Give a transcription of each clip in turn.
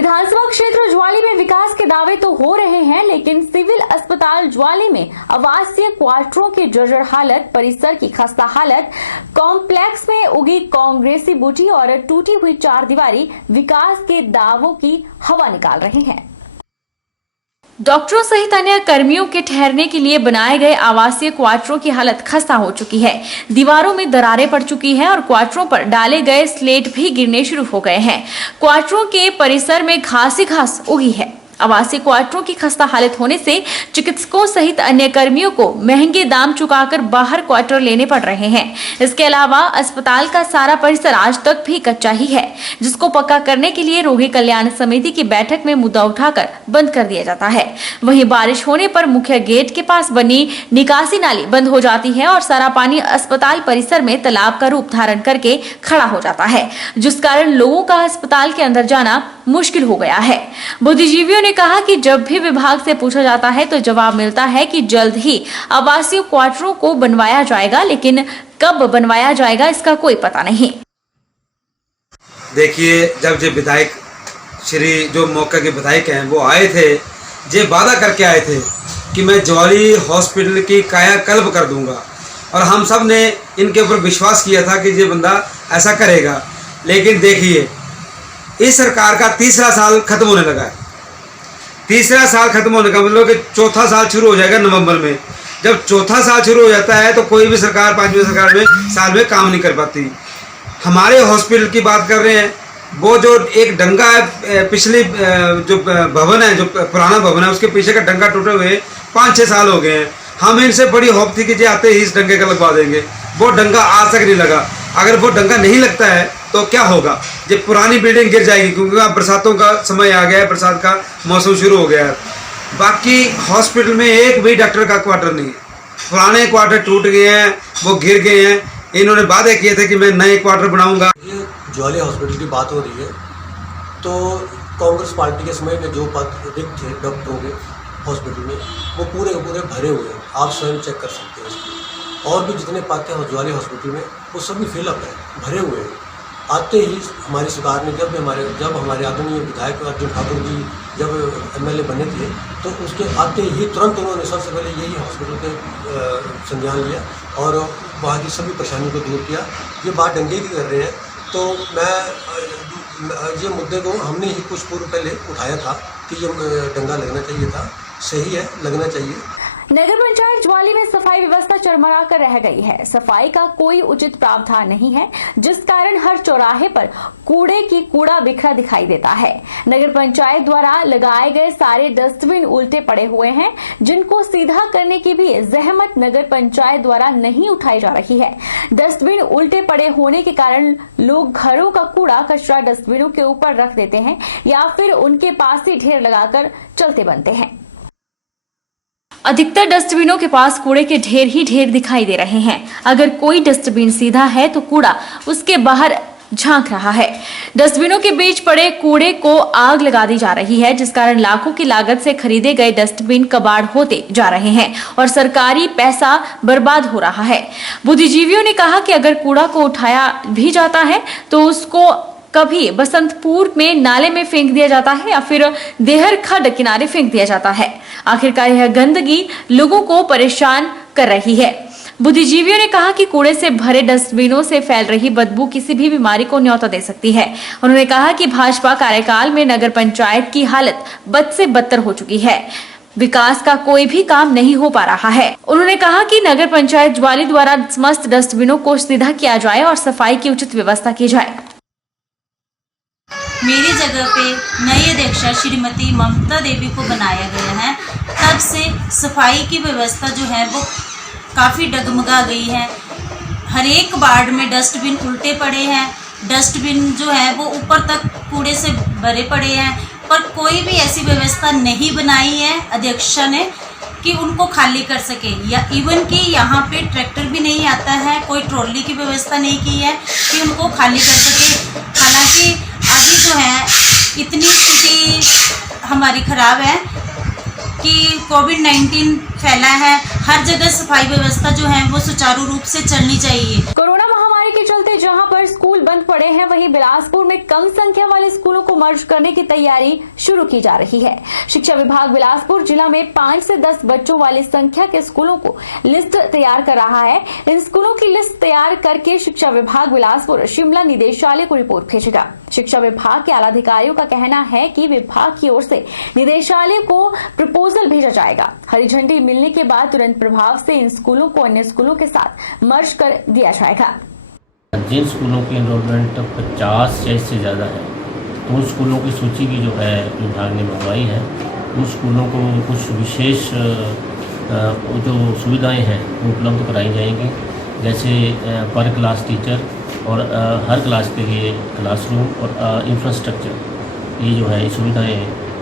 विधानसभा क्षेत्र ज्वाली में विकास के दावे तो हो रहे हैं, लेकिन सिविल अस्पताल ज्वाली में आवासीय क्वार्टरों की जर्जर हालत, परिसर की खस्ता हालत, कॉम्प्लेक्स में उगी कांग्रेसी बूटी और टूटी हुई चारदीवारी विकास के दावों की हवा निकाल रहे हैं। डॉक्टरों सहित अन्य कर्मियों के ठहरने के लिए बनाए गए आवासीय क्वार्टरों की हालत खस्ता हो चुकी है। दीवारों में दरारें पड़ चुकी हैं और क्वार्टरों पर डाले गए स्लेट भी गिरने शुरू हो गए हैं। क्वार्टरों के परिसर में घास ही घास उगी है। आवासीय क्वार्टरों की खस्ता हालत होने से चिकित्सकों सहित अन्य कर्मियों को महंगे दाम चुकाकर बाहर क्वार्टर लेने पड़ रहे हैं। इसके अलावा अस्पताल का सारा परिसर आज तक भी कच्चा ही है, जिसको पक्का करने के लिए रोगी कल्याण समिति की बैठक में मुद्दा उठाकर बंद कर दिया जाता है। वहीं बारिश होने पर मुख्य गेट के पास बनी निकासी नाली बंद हो जाती है और सारा पानी अस्पताल परिसर में तालाब का रूप धारण करके खड़ा हो जाता है, जिस कारण लोगों का अस्पताल के अंदर जाना मुश्किल हो गया है। बुद्धिजीवियों ने कहा कि जब भी विभाग से पूछा जाता है तो जवाब मिलता है कि जल्द ही आवासीय क्वार्टरों को बनवाया जाएगा, लेकिन कब बनवाया जाएगा इसका कोई पता नहीं। देखिए, जब जो विधायक श्री जो मौके के विधायक हैं वो आए थे, ये वादा करके आए थे कि मैं ज्वाली हॉस्पिटल की कायाकल्प कर दूंगा और हम सब ने इनके ऊपर विश्वास किया था कि ये बंदा ऐसा करेगा। लेकिन देखिए, इस सरकार का तीसरा साल खत्म होने लगा है। तीसरा साल खत्म होने का मतलब कि चौथा साल शुरू हो जाएगा नवंबर में। जब चौथा साल शुरू हो जाता है तो कोई भी सरकार पांचवी सरकार में साल में काम नहीं कर पाती। हमारे हॉस्पिटल की बात कर रहे हैं, वो जो एक डंगा है, पिछली जो भवन है, जो पुराना भवन है, उसके पीछे का डंगा टूटे हुए 5-6 साल हो गए हैं। हम इनसे बड़ी होप थी कि जे आते ही इस डंगे का लगवा देंगे। वो डंगा आज तक नहीं लगा। अगर वो डंगा नहीं लगता है तो क्या होगा? ये पुरानी बिल्डिंग गिर जाएगी, क्योंकि अब बरसातों का समय आ गया है, बरसात का मौसम शुरू हो गया है। बाकी हॉस्पिटल में एक भी डॉक्टर का क्वार्टर नहीं है। पुराने क्वार्टर टूट गए हैं, वो गिर गए हैं। इन्होंने वादे किए थे कि मैं नए क्वार्टर बनाऊंगा। ये ज्वाली हॉस्पिटल की बात हो रही है, तो कांग्रेस पार्टी के समय में जो पद रिक्त थे डॉक्टरों के हॉस्पिटल में, वो पूरे के पूरे भरे हुए हैं। आप स्वयं चेक कर सकते हैं इसको। और भी जितने पद हैं ज्वाली हॉस्पिटल में, वो सभी फिलअप है, भरे हुए हैं। आते ही हमारी सरकार ने जब हमारे आदरणीय विधायक अर्जुन ठाकुर जी जब MLA बने थे, तो उसके आते ही तुरंत उन्होंने सबसे पहले यही हॉस्पिटल के संज्ञान लिया और वहाँ की सभी परेशानियों को दूर किया। ये बात डंगे की कर रहे हैं, तो मैं ये मुद्दे को हमने ही कुछ पूर्व पहले उठाया था कि ये डंगा लगना चाहिए था। सही है, लगना चाहिए। नगर पंचायत ज्वाली में सफाई व्यवस्था चरमरा कर रह गई है। सफाई का कोई उचित प्रावधान नहीं है, जिस कारण हर चौराहे पर कूड़े की कूड़ा बिखरा दिखाई देता है। नगर पंचायत द्वारा लगाए गए सारे डस्टबिन उल्टे पड़े हुए हैं, जिनको सीधा करने की भी जहमत नगर पंचायत द्वारा नहीं उठाई जा रही है। डस्टबिन उल्टे पड़े होने के कारण लोग घरों का कूड़ा कचरा डस्टबिनों के ऊपर रख देते हैं या फिर उनके पास ही ढेर लगाकर चलते बनते हैं। अधिकतर डस्टबिनों के पास कूड़े के ढेर ही ढेर दिखाई दे रहे हैं। अगर कोई डस्टबिन सीधा है तो कूड़ा उसके बाहर झांक रहा है। डस्टबिनों के बीच पड़े कूड़े को आग लगा दी जा रही है, जिस कारण लाखों की लागत से खरीदे गए डस्टबिन कबाड़ होते जा रहे हैं और सरकारी पैसा बर्बाद हो रहा है। बुद्धिजीवियों ने कहा कि अगर कूड़ा को उठाया भी जाता है तो उसको कभी बसंतपुर में नाले में फेंक दिया जाता है या फिर देहर खड्ड किनारे फेंक दिया जाता है। आखिरकार यह गंदगी लोगों को परेशान कर रही है। बुद्धिजीवियों ने कहा कि कूड़े से भरे डस्टबिनों से फैल रही बदबू किसी भी बीमारी को न्योता दे सकती है। उन्होंने कहा कि भाजपा कार्यकाल में नगर पंचायत की हालत बद से बदतर हो चुकी है। विकास का कोई भी काम नहीं हो पा रहा है। उन्होंने कहा कि नगर पंचायत ज्वाली द्वारा समस्त डस्टबिनों को सीधा किया जाए और सफाई की उचित व्यवस्था की जाए। मेरी जगह पे नई अध्यक्षा श्रीमती ममता देवी को बनाया गया है, तब से सफाई की व्यवस्था जो है वो काफ़ी डगमगा गई है। हर एक वार्ड में डस्टबिन उल्टे पड़े हैं, डस्टबिन जो है वो ऊपर तक कूड़े से भरे पड़े हैं, पर कोई भी ऐसी व्यवस्था नहीं बनाई है अध्यक्षा ने कि उनको खाली कर सके, या इवन कि यहाँ पे ट्रैक्टर भी नहीं आता है, कोई ट्रॉली की व्यवस्था नहीं की है कि उनको खाली कर सके। हालांकि अभी जो है इतनी स्थिति हमारी खराब है कि कोविड-19 फैला है। हर जगह सफाई व्यवस्था जो है वो सुचारू रूप से चलनी चाहिए। कोरोना महामारी के चलते जहां पर स्कूल बंद पड़े हैं, वहीं बिलासपुर में कम संख्या वाले स्कूलों को मर्ज करने की तैयारी शुरू की जा रही है। शिक्षा विभाग बिलासपुर जिला में 5 से 10 बच्चों वाली संख्या के स्कूलों को लिस्ट तैयार कर रहा है। इन स्कूलों की लिस्ट तैयार करके शिक्षा विभाग बिलासपुर शिमला निदेशालय को रिपोर्ट भेजेगा। शिक्षा विभाग के आला अधिकारियों का कहना है कि विभाग की ओर से निदेशालय को प्रपोजल भेजा जाएगा। हरी झंडी मिलने के बाद तुरंत प्रभाव से इन स्कूलों को अन्य स्कूलों के साथ मर्ज कर दिया जाएगा। जिन स्कूलों की एनरोलमेंट 50 या इससे ज़्यादा है, तो उन स्कूलों की सूची भी जो है विभाग ने मंगवाई है। उन स्कूलों को कुछ विशेष जो सुविधाएं हैं वो उपलब्ध कराई जाएंगी, जैसे पर क्लास टीचर और हर क्लास के लिए क्लासरूम और इंफ्रास्ट्रक्चर, ये जो है ये सुविधाएँ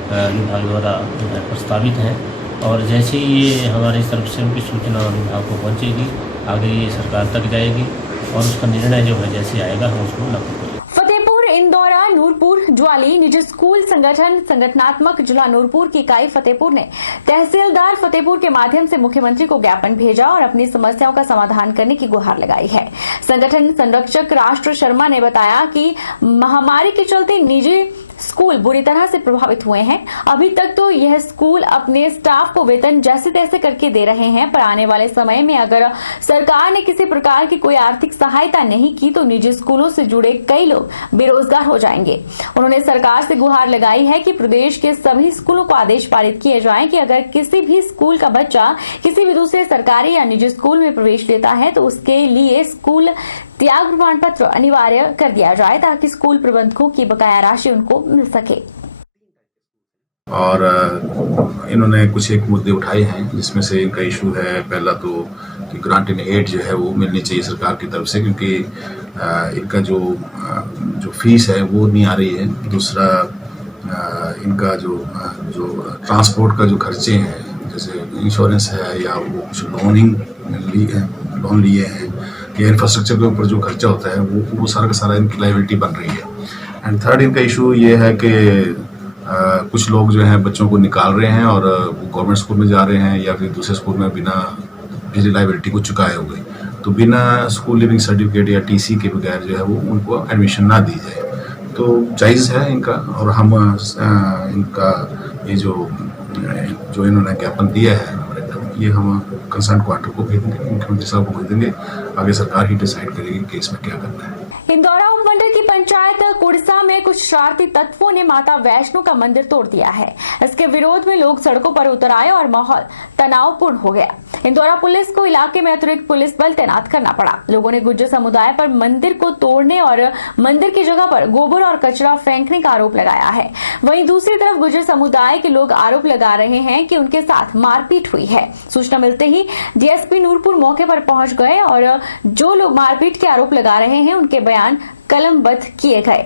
विभाग द्वारा जो है प्रस्तावित हैं। और जैसे ही ये हमारी तरफ से उनकी सूचना विभाग को पहुँचेगी, आगे ये सरकार तक जाएगी और उसका निर्णय जो है जैसे आएगा हम उसको लागू करेंगे। फतेहपुर, इंदौरा, नूरपुर, ज्वाली निजी स्कूल संगठनात्मक जिला नूरपुर की इकाई फतेहपुर ने तहसीलदार फतेहपुर के माध्यम से मुख्यमंत्री को ज्ञापन भेजा और अपनी समस्याओं का समाधान करने की गुहार लगाई है। संगठन संरक्षक राष्ट्र शर्मा ने बताया कि महामारी के चलते निजी स्कूल बुरी तरह से प्रभावित हुए हैं। अभी तक तो यह स्कूल अपने स्टाफ को वेतन जैसे तैसे करके दे रहे हैं, पर आने वाले समय में अगर सरकार ने किसी प्रकार की कोई आर्थिक सहायता नहीं की तो निजी स्कूलों से जुड़े कई लोग बेरोजगार हो जाएंगे। उन्होंने सरकार से गुहार लगाई है कि प्रदेश के सभी स्कूलों को आदेश पारित किए जाएं कि अगर किसी भी स्कूल का बच्चा किसी भी दूसरे सरकारी या निजी स्कूल में प्रवेश लेता है तो उसके लिए स्कूल त्याग प्रमाण पत्र अनिवार्य कर दिया जाए ताकि स्कूल प्रबंधकों की बकाया राशि उनको मिल सके। और इन्होंने कुछ एक मुद्दे उठाए हैं, जिसमें से इनका इशू है पहला तो कि ग्रांट इन एड जो है वो मिलनी चाहिए सरकार की तरफ से, क्योंकि इनका जो फीस है वो नहीं आ रही है। दूसरा इनका जो ट्रांसपोर्ट का जो खर्चे हैं, जैसे इंश्योरेंस है या वो कुछ लोन लिए हैं या इंफ्रास्ट्रक्चर के ऊपर जो खर्चा होता है वो सारा का सारा इनकी लायबिलिटी बन रही है। एंड थर्ड इनका इशू ये है कि कुछ लोग जो हैं बच्चों को निकाल रहे हैं और वो गवर्नमेंट स्कूल में जा रहे हैं या फिर दूसरे स्कूल में बिना बिजली लायबिलिटी को चुकाए हुए, तो बिना स्कूल लिविंग सर्टिफिकेट या टीसी के बगैर जो है वो उनको एडमिशन ना दी जाए। तो जायज़ है इनका, और हम इनका ये जो इन्होंने ज्ञापन दिया है ये हम कंसर्न क्वार्टर को भेज देंगे, मुख्यमंत्री साहब को भेज देंगे। आगे सरकार ही डिसाइड करेगी कि इसमें क्या करना है। इंदौरा उपमंडल की पंचायत कुड़सा में कुछ शरारती तत्वों ने माता वैष्णो का मंदिर तोड़ दिया है। इसके विरोध में लोग सड़कों पर उतर आए और माहौल तनावपूर्ण हो गया। इंदौरा पुलिस को इलाके में अतिरिक्त पुलिस बल तैनात करना पड़ा। लोगों ने गुर्जर समुदाय पर मंदिर को तोड़ने और मंदिर की जगह पर गोबर और कचरा फेंकने का आरोप लगाया है। वहीं दूसरी तरफ गुर्जर समुदाय के लोग आरोप लगा रहे हैं कि उनके साथ मारपीट हुई है। सूचना मिलते ही डीएसपी नूरपुर मौके पर पहुंच गए और जो लोग मारपीट के आरोप लगा रहे हैं उनके बयान कलमबद्ध किए गए।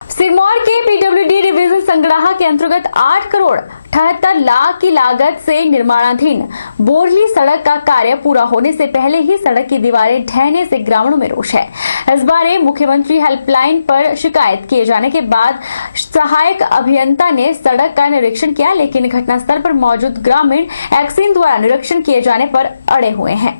सिरमौर के पीडब्ल्यूडी डिवीजन संगड़ाहा के अंतर्गत 8 करोड़ 78 लाख की लागत से निर्माणाधीन बोरली सड़क का कार्य पूरा होने से पहले ही सड़क की दीवारें ढहने से ग्रामीणों में रोष है। इस बारे मुख्यमंत्री हेल्पलाइन पर शिकायत किए जाने के बाद सहायक अभियंता ने सड़क का निरीक्षण किया, लेकिन घटनास्थल पर मौजूद ग्रामीण एक्सीन द्वारा निरीक्षण किए जाने पर अड़े हुए हैं।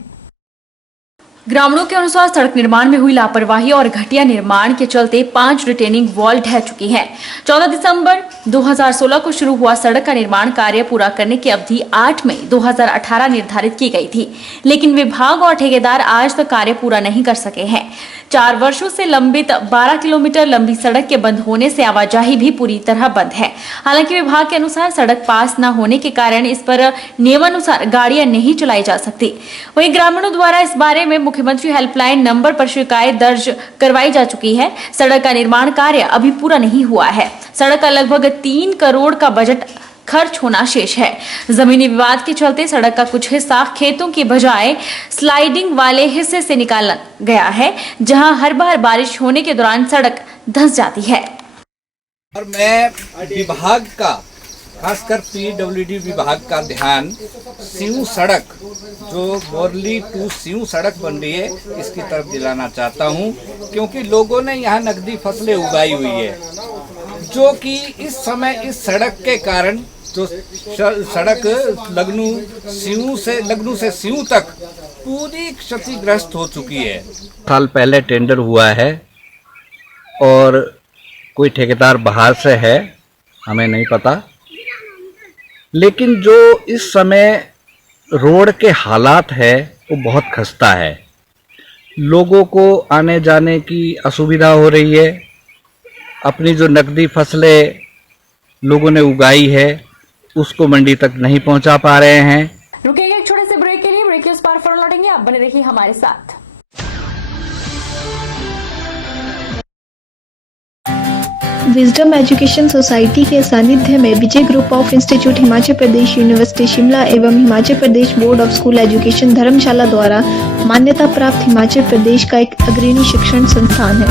ग्रामीणों के अनुसार सड़क निर्माण में हुई लापरवाही और घटिया निर्माण के चलते 5 रिटेनिंग वॉल ढह चुकी हैं। 14 दिसंबर 2016 को शुरू हुआ सड़क का निर्माण कार्य पूरा करने की अवधि 8 मई 2018 निर्धारित की गई थी, लेकिन विभाग और ठेकेदार आज तक कार्य पूरा नहीं कर सके हैं। 4 वर्षों से लंबित 12 किलोमीटर लंबी सड़क के बंद होने से आवाजाही भी पूरी तरह बंद है। हालांकि विभाग के अनुसार सड़क पास न होने के कारण इस पर नियमानुसार गाड़ियां नहीं चलाई जा सकती। वहीं ग्रामीणों द्वारा इस बारे में मुख्यमंत्री हेल्पलाइन नंबर पर शिकायत दर्ज करवाई जा चुकी है। सड़क का निर्माण कार्य अभी पूरा नहीं हुआ है। सड़क का लगभग 3 करोड़ का बजट खर्च होना शेष है। जमीनी विवाद के चलते सड़क का कुछ हिस्सा खेतों की बजाय स्लाइडिंग वाले हिस्से से निकाला गया है, जहां हर बार बारिश होने के दौरान सड़क धंस जाती है। और मैं विभाग का, खासकर पीडब्ल्यूडी विभाग का ध्यान सिऊ सड़क, जो बोरली टू सिऊ सड़क बन रही है, इसकी तरफ दिलाना चाहता हूं, क्योंकि लोगों ने यहाँ नकदी फसलें उगाई हुई है, जो कि इस समय इस सड़क के कारण जो सड़क लगनू से सिऊ तक पूरी क्षतिग्रस्त हो चुकी है। साल पहले टेंडर हुआ है और कोई ठेकेदार बाहर से है, हमें नहीं पता, लेकिन जो इस समय रोड के हालात है वो बहुत खस्ता है। लोगों को आने जाने की असुविधा हो रही है। अपनी जो नकदी फसलें लोगों ने उगाई है उसको मंडी तक नहीं पहुंचा पा रहे हैं। रुकेंगे एक छोटे से ब्रेक के लिए, ब्रेक के उस पार फौरन लौटेंगे, आप बने रहिए हमारे साथ। विजडम एजुकेशन सोसाइटी के सानिध्य में Vijay group of institute Himachal Pradesh university Shimla एवं Himachal Pradesh board of school education Dharamshala द्वारा मान्यता प्राप्त हिमाचल प्रदेश का एक अग्रणी शिक्षण संस्थान है।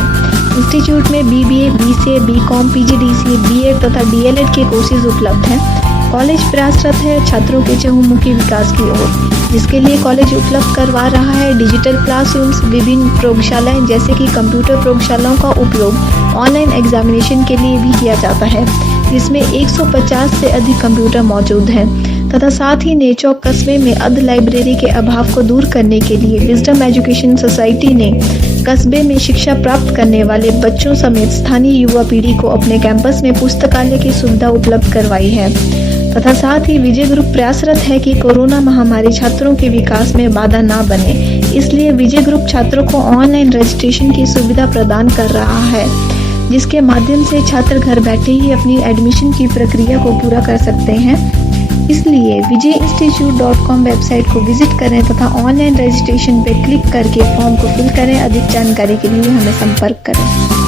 इंस्टीट्यूट में BBA, BCA, BCom, PGDCA, BEd तथा DLEd के कोर्सेज उपलब्ध हैं। कॉलेज प्रयासरत है छात्रों के चहुमुखी विकास की ओर, जिसके लिए कॉलेज उपलब्ध करवा रहा है डिजिटल क्लासरूम्स, विभिन्न प्रयोगशालाएं जैसे कि कंप्यूटर प्रयोगशालाओं का उपयोग ऑनलाइन एग्जामिनेशन के लिए भी किया जाता है, जिसमें 150 से अधिक कंप्यूटर मौजूद हैं तथा साथ ही नेचौक कस्बे में अर्ध लाइब्रेरी के अभाव को दूर करने के लिए विजडम एजुकेशन सोसाइटी ने कस्बे में शिक्षा प्राप्त करने वाले बच्चों समेत स्थानीय युवा पीढ़ी को अपने कैंपस में पुस्तकालय की सुविधा उपलब्ध करवाई है तथा साथ ही विजय ग्रुप प्रयासरत है कि कोरोना महामारी छात्रों के विकास में बाधा ना बने, इसलिए विजय ग्रुप छात्रों को ऑनलाइन रजिस्ट्रेशन की सुविधा प्रदान कर रहा है, जिसके माध्यम से छात्र घर बैठे ही अपनी एडमिशन की प्रक्रिया को पूरा कर सकते हैं। इसलिए vijayinstitute.com वेबसाइट को विजिट करें तथा ऑनलाइन रजिस्ट्रेशन पर क्लिक करके फॉर्म को फिल करें। अधिक जानकारी के लिए हमें संपर्क करें।